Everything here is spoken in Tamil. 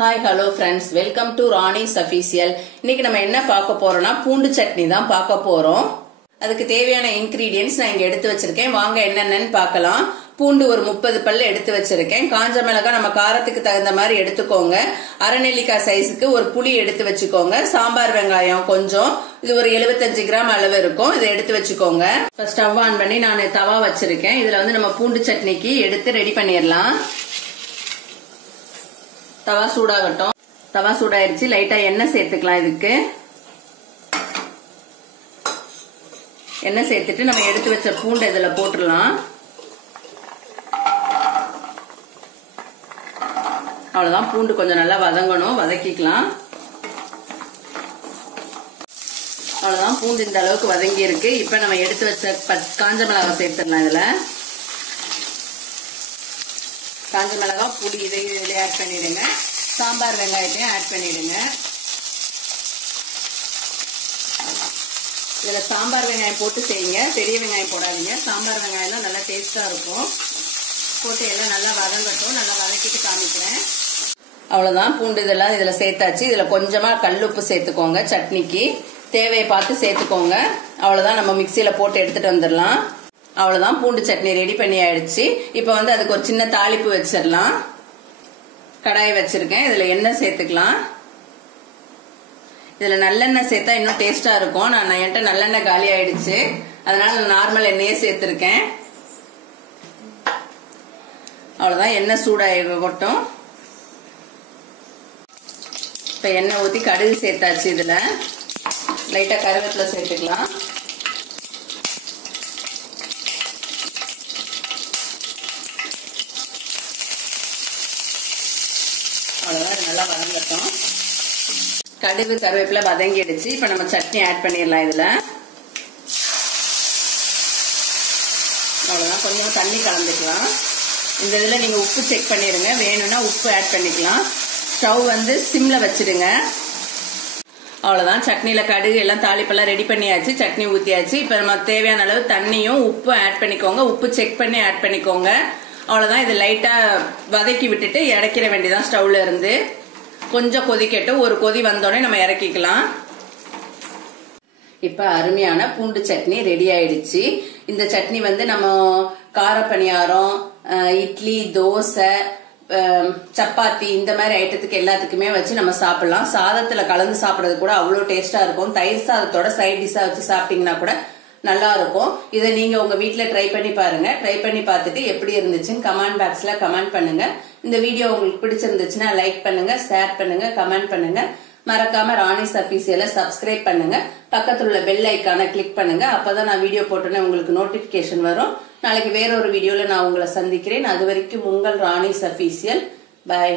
Hi hello friends, welcome to Rani's official. இன்னைக்கு நம்ம என்ன பார்க்க போறோம்னா பூண்டு சட்னி தான் பார்க்க போறோம். அதுக்கு தேவையான இன்கிரீடியன்ஸ் நான் இங்க எடுத்து வச்சிருக்கேன். வாங்க என்னென்னு பார்க்கலாம். பூண்டு ஒரு 30 பல்லு எடுத்து வச்சிருக்கேன். காஞ்ச மிளகாய் நம்ம காரத்துக்கு தகுந்த மாதிரி எடுத்துக்கோங்க. அரை நெல்லிக்காய் சைஸுக்கு ஒரு புளி எடுத்து வச்சுக்கோங்க. சாம்பார் வெங்காயம் கொஞ்சம், இது ஒரு 75 கிராம் அளவு இருக்கும், இதை எடுத்து வச்சுக்கோங்க. ஸ்டவ் ஆன் பண்ணி நான் தவா வச்சிருக்கேன். இதுல வந்து நம்ம பூண்டு சட்னிக்கு எடுத்து ரெடி பண்ணிடலாம். தவா சூடாகட்டும். தவா சூடாயிருச்சு. லைட்டா எண்ணெய் சேர்த்துக்கலாம். இதுக்கு எண்ணெய் சேர்த்துட்டு நம்ம எடுத்து வச்ச பூண்டை இதுல போட்டுடலாம். அவ்வளவுதான். பூண்டு கொஞ்சம் நல்லா வதங்கணும், வதக்கிக்கலாம். அவ்வளவுதான். பூண்டு இந்த அளவுக்கு வதங்கி இருக்கு. இப்ப நம்ம எடுத்து வச்ச காஞ்ச மிளகாய் சேர்த்துடலாம். இதுல காஞ்ச மிளகாய், புளி இதையும் ஆட் பண்ணிடுங்க. சாம்பார் வெங்காயத்தையும் ஆட் பண்ணிடுங்க. இதுல சாம்பார் வெங்காயம் போட்டு செய்யுங்க, பெரிய வெங்காயம் போடாதீங்க. சாம்பார் வெங்காயம் தான் நல்லா டேஸ்டா இருக்கும். போட்டு எல்லாம் நல்லா வதங்கட்டும். நல்லா வதக்கிட்டு காமிக்கிறேன். அவ்வளவுதான். பூண்டு இதெல்லாம் இதுல சேர்த்தாச்சு. இதுல கொஞ்சமா கல்லுப்பு சேர்த்துக்கோங்க. சட்னிக்கு தேவையை பார்த்து சேர்த்துக்கோங்க. அவ்வளவுதான். நம்ம மிக்சியில போட்டு எடுத்துட்டு வந்துடலாம். அவ்வளவுதான். பூண்டு சட்னி ரெடி பண்ணி ஆயிடுச்சு. இப்ப வந்து அதுக்கு ஒரு சின்ன தாளிப்பு வச்சிடலாம். கடாயை வச்சிருக்கேன். இதுல எண்ணெய் சேர்த்துக்கலாம். இதுல நல்லெண்ணெய் சேர்த்தா இன்னும் டேஸ்டா இருக்கும். நான் என்கிட்ட நல்லெண்ணெய் காலி ஆயிடுச்சு, அதனால நான் நார்மல் எண்ணெயே சேர்த்திருக்கேன். அவ்வளவுதான். எண்ணெய் சூடாகட்டும். இப்ப எண்ணெய் ஊத்தி கடுகு சேர்த்தாச்சு. இதுல லைட்டா கருவேப்பிலை சேர்த்துக்கலாம். அவ்வளவுதான். நல்லா வதங்கட்டும். கடுகு கருவேப்பிலை வதங்கிடுச்சு. இப்ப நம்ம சட்னி ஆட் பண்ணிடலாம். இதுல அவ்வளவுதான். கொஞ்சம் தண்ணி கலந்துக்கலாம். இந்த இதுல நீங்க உப்பு செக் பண்ணிடுங்க. வேணும்னா உப்பு ஆட் பண்ணிக்கலாம். ஸ்டவ் வந்து சிம்ல வச்சிடுங்க. அவ்வளவுதான். சட்னியில கடுகு எல்லாம் தாளிப்பெல்லாம் ரெடி பண்ணியாச்சு. சட்னி ஊத்தியாச்சு. இப்ப நம்ம தேவையான அளவு தண்ணியும் உப்பு ஆட் பண்ணிக்கோங்க. உப்பு செக் பண்ணி ஆட் பண்ணிக்கோங்க. அவ்வளவுதான். இது லைட்டா வதக்கி விட்டுட்டு இறக்கிற வேண்டியதான். ஸ்டவ்ல இருந்து கொஞ்சம் கொதிக்கட்டு. ஒரு கொதி வந்தோடனே நம்ம இறக்கிக்கலாம். இப்ப அருமையான பூண்டு சட்னி ரெடி ஆயிடுச்சு. இந்த சட்னி வந்து நம்ம கார பணியாரம், இட்லி, தோசை, சப்பாத்தி இந்த மாதிரி ஐட்டத்துக்கு எல்லாத்துக்குமே வச்சு நம்ம சாப்பிடலாம். சாதத்துல கலந்து சாப்பிடுறது கூட அவ்வளவு டேஸ்டா இருக்கும். தயிர் சாதத்தோட சைட் டிஷ்ஷா வச்சு சாப்பிட்டீங்கன்னா கூட நல்லா இருக்கும். இதை நீங்க உங்க வீட்டுல ட்ரை பண்ணி பாருங்க. ட்ரை பண்ணி பார்த்துட்டு எப்படி இருந்துச்சுன்னு கமெண்ட் பாக்ஸ்ல கமெண்ட் பண்ணுங்க. இந்த வீடியோ உங்களுக்கு பிடிச்சிருந்துச்சுன்னா லைக் பண்ணுங்க, ஷேர் பண்ணுங்க, கமெண்ட் பண்ணுங்க. மறக்காம ராணிஸ் அஃபீஷியலை சப்ஸ்கிரைப் பண்ணுங்க. பக்கத்துல உள்ள பெல் ஐக்கானை கிளிக் பண்ணுங்க. அப்பதான் நான் வீடியோ போட்டோன்னே உங்களுக்கு நோட்டிபிகேஷன் வரும். நாளைக்கு வேற ஒரு வீடியோல நான் உங்களை சந்திக்கிறேன். அது வரைக்கும் உங்கள் ராணிஸ் அஃபீஷியல். பாய்.